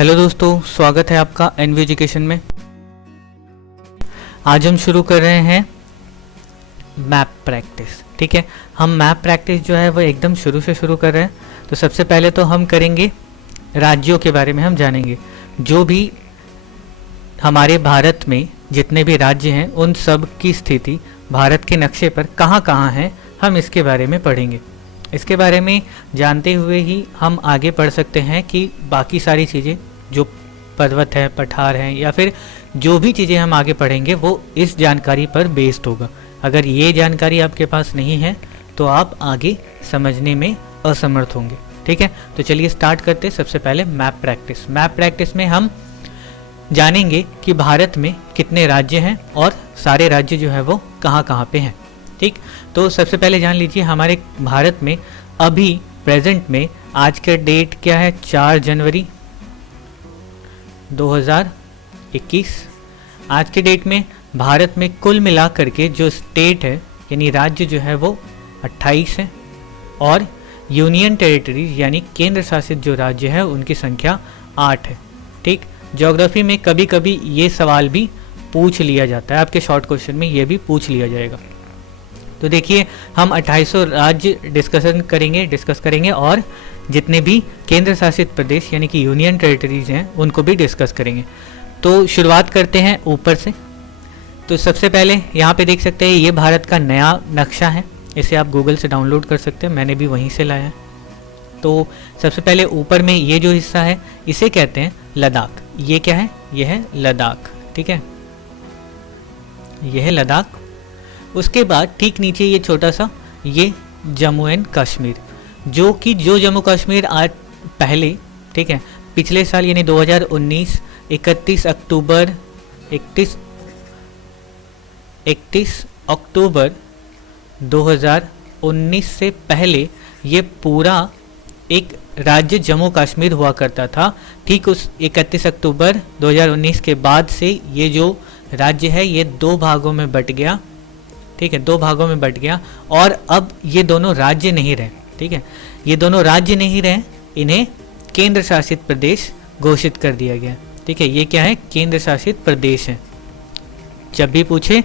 Hello दोस्तों, स्वागत है आपका एनवी एजुकेशन में। आज हम शुरू कर रहे हैं मैप प्रैक्टिस। ठीक है, हम मैप प्रैक्टिस जो है वो एकदम शुरू से शुरू कर रहे हैं। तो सबसे पहले तो हम करेंगे राज्यों के बारे में हम जानेंगे। जो भी हमारे भारत में जितने भी राज्य हैं उन सब की स्थिति भारत के नक्शे पर कहाँ कहाँ है, हम इसके बारे में पढ़ेंगे। इसके बारे में जानते हुए ही हम आगे बढ़ सकते हैं कि बाकी सारी चीज़ें जो पर्वत है, पठार हैं, या फिर जो भी चीज़ें हम आगे पढ़ेंगे वो इस जानकारी पर बेस्ड होगा। अगर ये जानकारी आपके पास नहीं है तो आप आगे समझने में असमर्थ होंगे। ठीक है, तो चलिए स्टार्ट करते हैं। सबसे पहले मैप प्रैक्टिस। मैप प्रैक्टिस में हम जानेंगे कि भारत में कितने राज्य हैं और सारे राज्य जो है वो कहाँ कहाँ पे हैं। ठीक, तो सबसे पहले जान लीजिए हमारे भारत में अभी प्रेजेंट में आज का डेट क्या है, 4 जनवरी 2021। आज के डेट में भारत में कुल मिलाकर के जो स्टेट है यानी राज्य जो है वो 28 है और यूनियन टेरिटरीज यानी केंद्र शासित जो राज्य है उनकी संख्या 8 है। ठीक, ज्योग्राफी में कभी कभी ये सवाल भी पूछ लिया जाता है, आपके शॉर्ट क्वेश्चन में ये भी पूछ लिया जाएगा। तो देखिए हम 2800 राज्य डिस्कस करेंगे और जितने भी केंद्र शासित प्रदेश यानी कि यूनियन टेरिटरीज हैं उनको भी डिस्कस करेंगे। तो शुरुआत करते हैं ऊपर से। तो सबसे पहले यहाँ पे देख सकते हैं ये भारत का नया नक्शा है, इसे आप गूगल से डाउनलोड कर सकते हैं, मैंने भी वहीं से लाया है। तो सबसे पहले ऊपर में ये जो हिस्सा है इसे कहते हैं लद्दाख। ये क्या है? ये है लद्दाख। ठीक है, ये है लद्दाख। उसके बाद ठीक नीचे ये छोटा सा ये जम्मू एंड कश्मीर, जो जम्मू कश्मीर आज पहले, ठीक है, पिछले साल यानी 2019 31 अक्टूबर 2019 से पहले ये पूरा एक राज्य जम्मू कश्मीर हुआ करता था। ठीक उस 31 अक्टूबर 2019 के बाद से ये जो राज्य है ये 2 भागों में बट गया। ठीक है, 2 भागों में बट गया और अब ये दोनों राज्य नहीं रहे। ठीक है, ये दोनों राज्य नहीं रहे, इन्हें केंद्र शासित प्रदेश घोषित कर दिया गया। ठीक है, ये क्या है? केंद्र शासित प्रदेश है। जब भी पूछे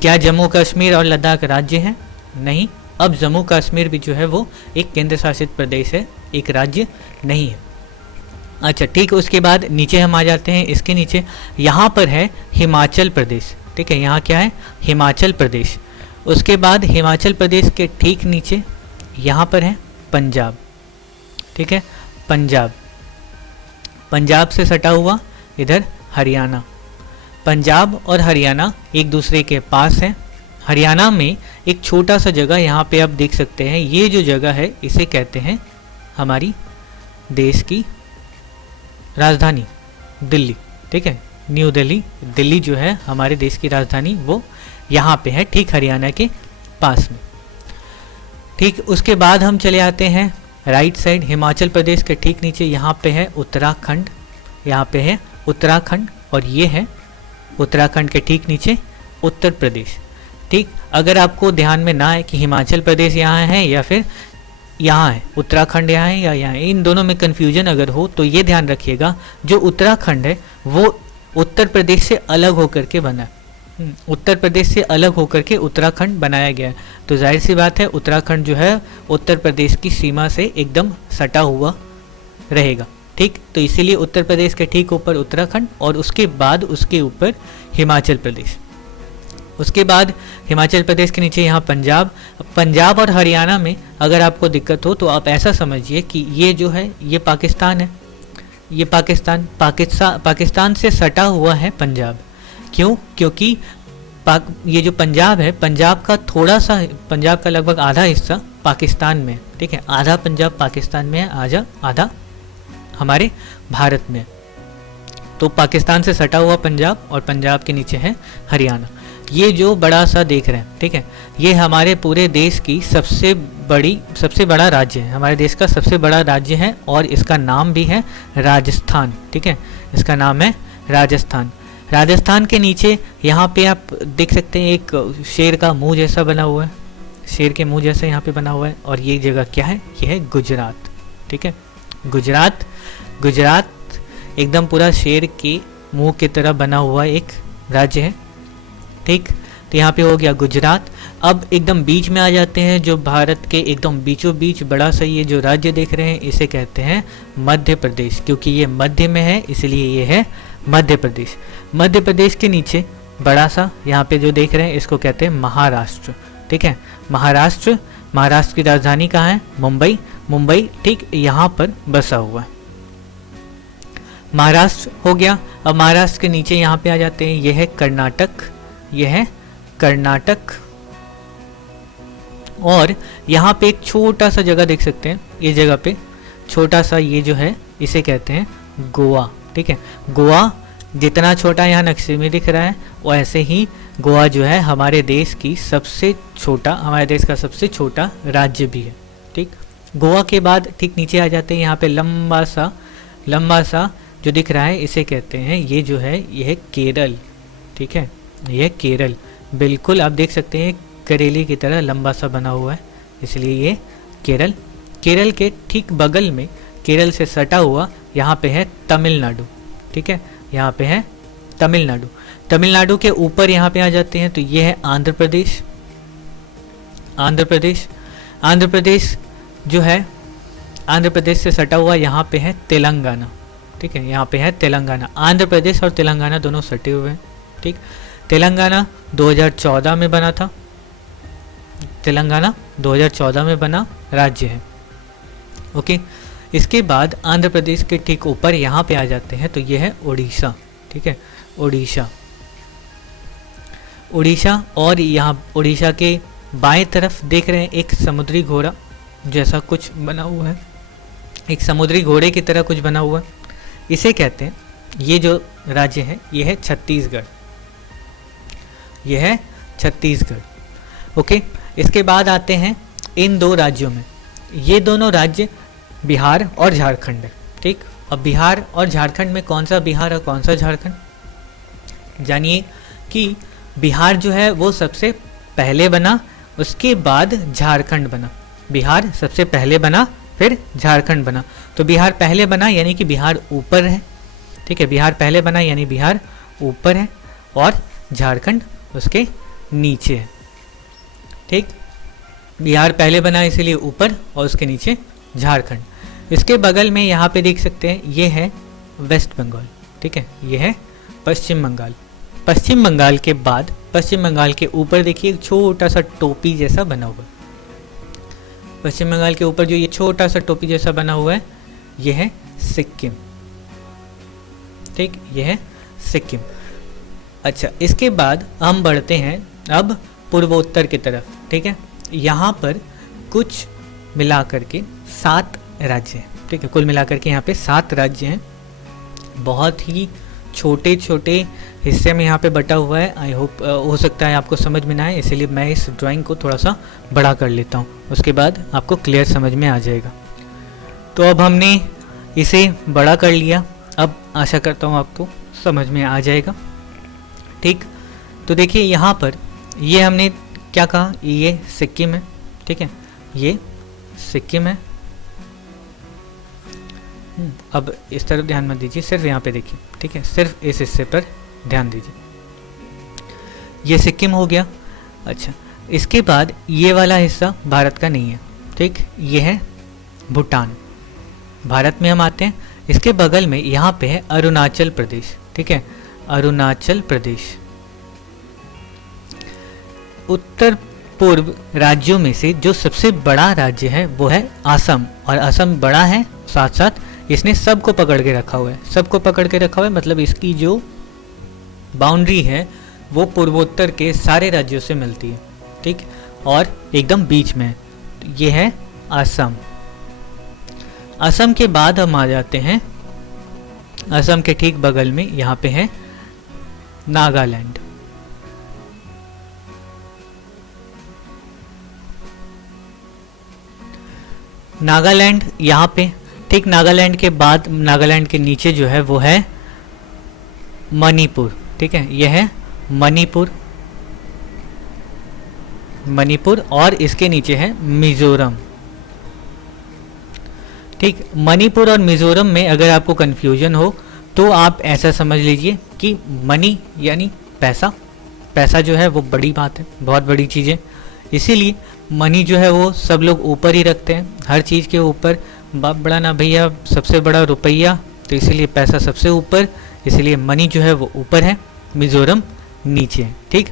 क्या जम्मू कश्मीर और लद्दाख राज्य हैं? नहीं, अब जम्मू कश्मीर भी जो है वो एक केंद्र शासित प्रदेश है, एक राज्य नहीं है। अच्छा ठीक, उसके बाद नीचे हम आ जाते हैं। इसके नीचे यहाँ पर है हिमाचल प्रदेश। ठीक है, यहाँ क्या है? हिमाचल प्रदेश। उसके बाद हिमाचल प्रदेश के ठीक नीचे यहाँ पर है पंजाब। ठीक है, पंजाब से सटा हुआ इधर हरियाणा। पंजाब और हरियाणा एक दूसरे के पास है। हरियाणा में एक छोटा सा जगह यहाँ पे आप देख सकते हैं, ये जो जगह है इसे कहते हैं हमारी देश की राजधानी दिल्ली। ठीक है, न्यू दिल्ली। दिल्ली जो है हमारे देश की राजधानी वो यहाँ पे है, ठीक हरियाणा के पास में। ठीक, उसके बाद हम चले आते हैं राइट साइड। हिमाचल प्रदेश के ठीक नीचे यहाँ पे है उत्तराखंड। यहाँ पे है उत्तराखंड और ये है उत्तराखंड के ठीक नीचे उत्तर प्रदेश। ठीक, अगर आपको ध्यान में ना है कि हिमाचल प्रदेश यहाँ है या फिर यहाँ है, उत्तराखंड यहाँ है या यहाँ है, इन दोनों में कन्फ्यूजन अगर हो तो ये ध्यान रखिएगा जो उत्तराखंड है वो उत्तर प्रदेश से अलग होकर के बना है। उत्तर प्रदेश से अलग होकर के उत्तराखंड बनाया गया है। तो जाहिर सी बात है उत्तराखंड जो है उत्तर प्रदेश की सीमा से एकदम सटा हुआ रहेगा। ठीक, तो इसीलिए उत्तर प्रदेश के ठीक ऊपर उत्तराखंड और उसके बाद उसके ऊपर हिमाचल प्रदेश। उसके बाद हिमाचल प्रदेश के नीचे यहाँ पंजाब और हरियाणा में अगर आपको दिक्कत हो तो आप ऐसा समझिए कि ये जो है ये पाकिस्तान है। ये पाकिस्तान से सटा हुआ है पंजाब। क्यों? क्योंकि ये जो पंजाब है, पंजाब का लगभग आधा हिस्सा पाकिस्तान में है। ठीक है, आधा पंजाब पाकिस्तान में है, आधा हमारे भारत में। तो पाकिस्तान से सटा हुआ पंजाब और पंजाब के नीचे है हरियाणा। ये जो बड़ा सा देख रहे हैं, ठीक है, ये हमारे पूरे देश की सबसे बड़ा राज्य है। हमारे देश का सबसे बड़ा राज्य है और इसका नाम भी है राजस्थान। ठीक है, इसका नाम है राजस्थान। राजस्थान के नीचे यहाँ पे आप देख सकते हैं एक शेर का मुंह जैसा बना हुआ है, शेर के मुंह जैसा यहाँ पे बना हुआ है। और ये जगह क्या है? ये है गुजरात। ठीक है, गुजरात एकदम पूरा शेर के मुंह की तरह बना हुआ एक राज्य है। ठीक, तो यहाँ पे हो गया गुजरात। अब एकदम बीच में आ जाते हैं, जो भारत के एकदम बीचों बीच बड़ा सा ये जो राज्य देख रहे हैं इसे कहते हैं मध्य प्रदेश, क्योंकि ये मध्य में है इसलिए ये है मध्य प्रदेश। मध्य प्रदेश के नीचे बड़ा सा यहाँ पे जो देख रहे हैं इसको कहते हैं महाराष्ट्र। ठीक है, महाराष्ट्र, महाराष्ट्र की राजधानी कहाँ है? मुंबई। मुंबई ठीक यहाँ पर बसा हुआ है। महाराष्ट्र हो गया। अब महाराष्ट्र के नीचे यहाँ पे आ जाते हैं, यह है कर्नाटक, यह है कर्नाटक। और यहाँ पे एक छोटा सा जगह देख सकते हैं, ये जगह पे छोटा सा ये जो है इसे कहते हैं गोवा। ठीक है, गोवा जितना छोटा यहाँ नक्शे में दिख रहा है वैसे ही गोवा जो है हमारे देश की सबसे छोटा, हमारे देश का सबसे छोटा राज्य भी है। ठीक, गोवा के बाद ठीक नीचे आ जाते हैं, यहाँ पे लंबा सा जो दिख रहा है इसे कहते हैं, ये जो है ये है केरल। ठीक है, यह केरल बिल्कुल आप देख सकते हैं करेले की तरह लंबा सा बना हुआ है, इसलिए ये केरल। केरल के ठीक बगल में, केरल से सटा हुआ यहाँ पे है तमिलनाडु। ठीक है, यहाँ पे है तमिलनाडु। तमिलनाडु के ऊपर यहाँ पे आ जाते हैं तो ये है आंध्र प्रदेश। आंध्र प्रदेश, आंध्र प्रदेश जो है आंध्र प्रदेश से सटा हुआ यहाँ पे है तेलंगाना। ठीक है, यहाँ पे है तेलंगाना। आंध्र प्रदेश और तेलंगाना दोनों सटे हुए हैं। ठीक, तेलंगाना 2014 में बना था, तेलंगाना 2014 में बना राज्य है। ओके, इसके बाद आंध्र प्रदेश के ठीक ऊपर यहाँ पे आ जाते हैं तो यह है उड़ीसा। ठीक है, उड़ीसा, उड़ीसा। और यहाँ उड़ीसा के बाएं तरफ देख रहे हैं एक समुद्री घोड़ा जैसा कुछ बना हुआ है, एक समुद्री घोड़े की तरह कुछ बना हुआ है, इसे कहते हैं, ये जो राज्य है ये है छत्तीसगढ़, यह है छत्तीसगढ़। ओके, इसके बाद आते हैं इन दो राज्यों में, ये दोनों राज्य बिहार और झारखंड है। ठीक, अब बिहार और झारखंड में कौन सा बिहार और कौन सा झारखंड? जानिए कि बिहार जो है वो सबसे पहले बना, उसके बाद झारखंड बना। बिहार सबसे पहले बना फिर झारखंड बना, तो बिहार पहले बना यानी कि बिहार ऊपर है। ठीक है, बिहार पहले बना यानी बिहार ऊपर है और झारखंड उसके नीचे है। ठीक, बिहार पहले बना इसीलिए ऊपर और उसके नीचे झारखंड। इसके बगल में यहाँ पे देख सकते हैं ये है वेस्ट बंगाल। ठीक है, ये है पश्चिम बंगाल। पश्चिम बंगाल के बाद, पश्चिम बंगाल के ऊपर देखिए एक छोटा सा टोपी जैसा बना हुआ है। पश्चिम बंगाल के ऊपर जो ये छोटा सा टोपी जैसा बना हुआ है ये है सिक्किम। ठीक, ये है सिक्किम। अच्छा, इसके बाद हम बढ़ते हैं अब पूर्वोत्तर की तरफ। ठीक है, यहाँ पर कुछ मिलाकर के 7 राज्य हैं। ठीक है, कुल मिलाकर के यहाँ पे 7 राज्य हैं। बहुत ही छोटे छोटे हिस्से में यहाँ पे बटा हुआ है। आई होप हो सकता है आपको समझ में ना आए, इसीलिए मैं इस ड्राइंग को थोड़ा सा बड़ा कर लेता हूँ, उसके बाद आपको क्लियर समझ में आ जाएगा। तो अब हमने इसे बड़ा कर लिया, अब आशा करता हूँ आपको समझ में आ जाएगा। ठीक, तो देखिए यहाँ पर ये हमने क्या कहा, ये सिक्किम है। ठीक है, ये सिक्किम है। अब इस तरफ ध्यान मत दीजिए, सिर्फ यहाँ पे देखिए। ठीक है, सिर्फ इस हिस्से पर ध्यान दीजिए, ये सिक्किम हो गया। अच्छा, इसके बाद ये वाला हिस्सा भारत का नहीं है। ठीक, ये है भूटान, भारत में हम आते हैं। इसके बगल में यहाँ पे है अरुणाचल प्रदेश। ठीक है, अरुणाचल प्रदेश। उत्तर पूर्व राज्यों में से जो सबसे बड़ा राज्य है वो है असम, और असम बड़ा है, साथ साथ इसने सबको पकड़ के रखा हुआ है। सबको पकड़ के रखा हुआ है मतलब इसकी जो बाउंड्री है वो पूर्वोत्तर के सारे राज्यों से मिलती है। ठीक, और एकदम बीच में है, ये है असम। असम के बाद हम आ जाते हैं, असम के ठीक बगल में यहाँ पे है नागालैंड। नागालैंड यहाँ पे, ठीक नागालैंड के बाद, नागालैंड के नीचे जो है वो है मणिपुर। ठीक है, यह है मणिपुर, मणिपुर, और इसके नीचे है मिजोरम। ठीक, मणिपुर और मिजोरम में अगर आपको कंफ्यूजन हो तो आप ऐसा समझ लीजिए कि मनी यानी पैसा, पैसा जो है वो बड़ी बात है, बहुत बड़ी चीज़ है। इसीलिए मनी जो है वो सब लोग ऊपर ही रखते हैं, हर चीज़ के ऊपर। बाप बड़ा ना भैया, सबसे बड़ा रुपया, तो इसीलिए पैसा सबसे ऊपर, इसीलिए मनी जो है वो ऊपर है, मिजोरम नीचे है। ठीक,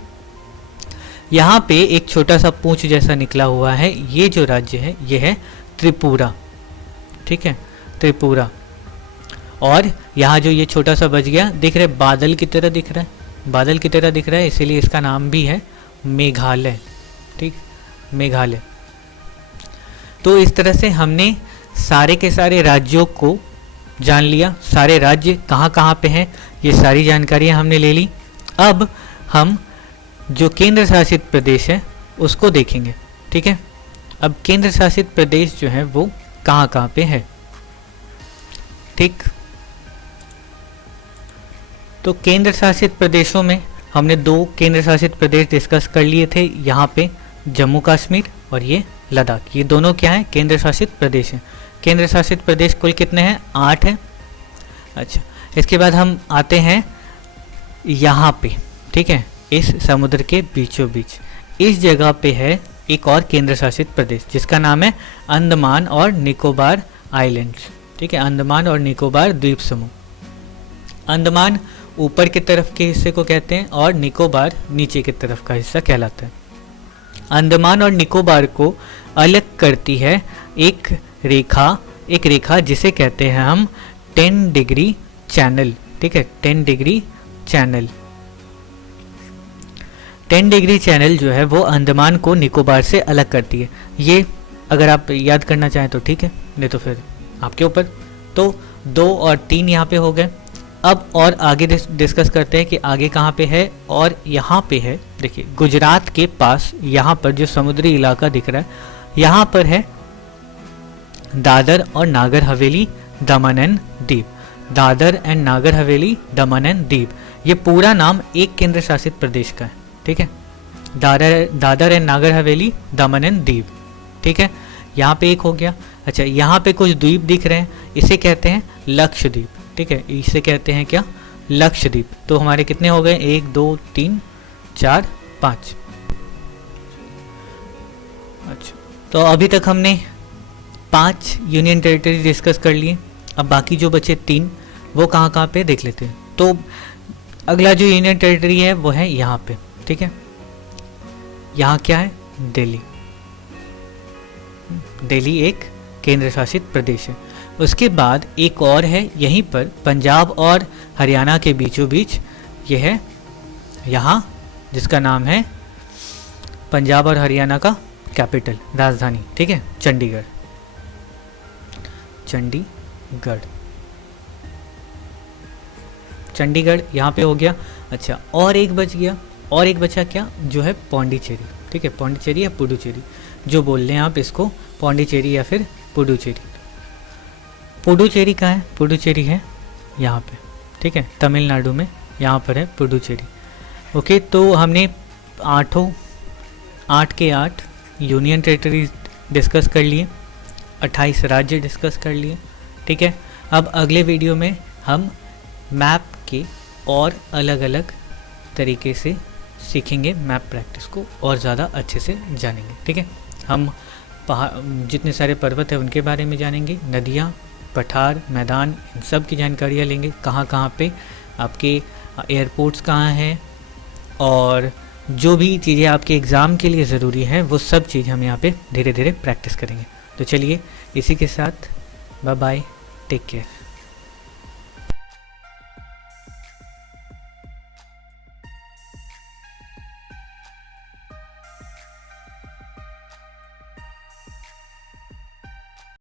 यहाँ पे एक छोटा सा पूंछ जैसा निकला हुआ है, ये जो राज्य है ये है त्रिपुरा। ठीक है, त्रिपुरा। और यहाँ जो ये छोटा सा बच गया, दिख रहा है, बादल की तरह दिख रहा है, बादल की तरह दिख रहा है, इसीलिए इसका नाम भी है मेघालय। ठीक, मेघालय। तो इस तरह से हमने सारे के सारे राज्यों को जान लिया, सारे राज्य कहाँ कहाँ पे हैं, ये सारी जानकारियाँ हमने ले ली। अब हम जो केंद्र शासित प्रदेश है उसको देखेंगे। ठीक है, अब केंद्र शासित प्रदेश जो है वो कहाँ कहाँ पे है। ठीक, तो केंद्र शासित प्रदेशों में हमने 2 केंद्र शासित प्रदेश डिस्कस कर लिए थे, यहाँ पे जम्मू कश्मीर और ये लद्दाख। ये दोनों क्या हैं, केंद्र शासित प्रदेश हैं। केंद्र शासित प्रदेश कुल कितने हैं, 8 हैं। अच्छा, इसके बाद हम आते हैं यहाँ पे। ठीक है, इस समुद्र के बीचों बीच इस जगह पे है एक और केंद्र शासित प्रदेश जिसका नाम है अंडमान और निकोबार आइलैंड्स। ठीक है, अंडमान और निकोबार द्वीप समूह। अंडमान ऊपर की तरफ के हिस्से को कहते हैं और निकोबार नीचे की तरफ का हिस्सा कहलाता है। अंडमान और निकोबार को अलग करती है एक रेखा जिसे कहते हैं हम 10 डिग्री चैनल। ठीक है, 10 डिग्री चैनल। 10 डिग्री चैनल जो है वो अंडमान को निकोबार से अलग करती है। ये अगर आप याद करना चाहें तो ठीक है, नहीं तो फिर आपके ऊपर। तो 2 और 3 यहाँ पे हो गए। अब और आगे डिस्कस करते हैं कि आगे कहाँ पे है। और यहाँ पे है, देखिए गुजरात के पास यहाँ पर जो समुद्री इलाका दिख रहा है, यहाँ पर है दादर और Nagar Haveli Daman and Diu. Dadar and Nagar Haveli Daman and Diu, ये पूरा नाम एक केंद्र शासित प्रदेश का है। ठीक है, दादर एंड नागर हवेली दमन एंड दीव। ठीक है, यहाँ पे एक हो गया। अच्छा, यहाँ पे कुछ द्वीप दिख रहे हैं, इसे कहते हैं लक्षद्वीप। ठीक है, इसे कहते हैं क्या, लक्षद्वीप। तो हमारे कितने हो गए, 1 2 3 4 5। अच्छा, तो अभी तक हमने 5 यूनियन टेरिटरी डिस्कस कर लिए। अब बाकी जो बचे 3 वो कहाँ कहाँ पे देख लेते हैं। तो अगला जो यूनियन टेरिटरी है वो है यहाँ पे। ठीक है, यहाँ क्या है, दिल्ली। दिल्ली एक केंद्र शासित प्रदेश है। उसके बाद एक और है यहीं पर पंजाब और हरियाणा के बीचों बीच, ये है यहाँ, जिसका नाम है पंजाब और हरियाणा का कैपिटल, राजधानी। ठीक है, चंडीगढ़। चंडीगढ़, चंडीगढ़ यहाँ पे हो गया। अच्छा, और एक बच गया, और एक बचा क्या, जो है पौंडीचेरी। ठीक है, पौंडीचेरी या पुडुचेरी, जो बोल रहे हैं आप इसको, पौंडीचेरी या फिर पुडुचेरी। पुडुचेरी कहाँ है, पुडुचेरी है यहाँ पे। ठीक है, तमिलनाडु में यहाँ पर है पुडुचेरी। ओके, तो हमने 8 के 8 यूनियन टेरिटरी डिस्कस कर लिए, 28 राज्य डिस्कस कर लिए। ठीक है, अब अगले वीडियो में हम मैप के और अलग अलग तरीके से सीखेंगे, मैप प्रैक्टिस को और ज़्यादा अच्छे से जानेंगे। ठीक है, हम जितने सारे पर्वत हैं उनके बारे में जानेंगे, नदियाँ, पठार, मैदान, इन सब की जानकारियाँ लेंगे, कहाँ कहाँ पे आपके एयरपोर्ट्स कहाँ हैं, और जो भी चीज़ें आपके एग्ज़ाम के लिए ज़रूरी हैं वो सब चीज़ हम यहाँ पे धीरे धीरे प्रैक्टिस करेंगे। तो चलिए इसी के साथ बाय बाय, टेक केयर।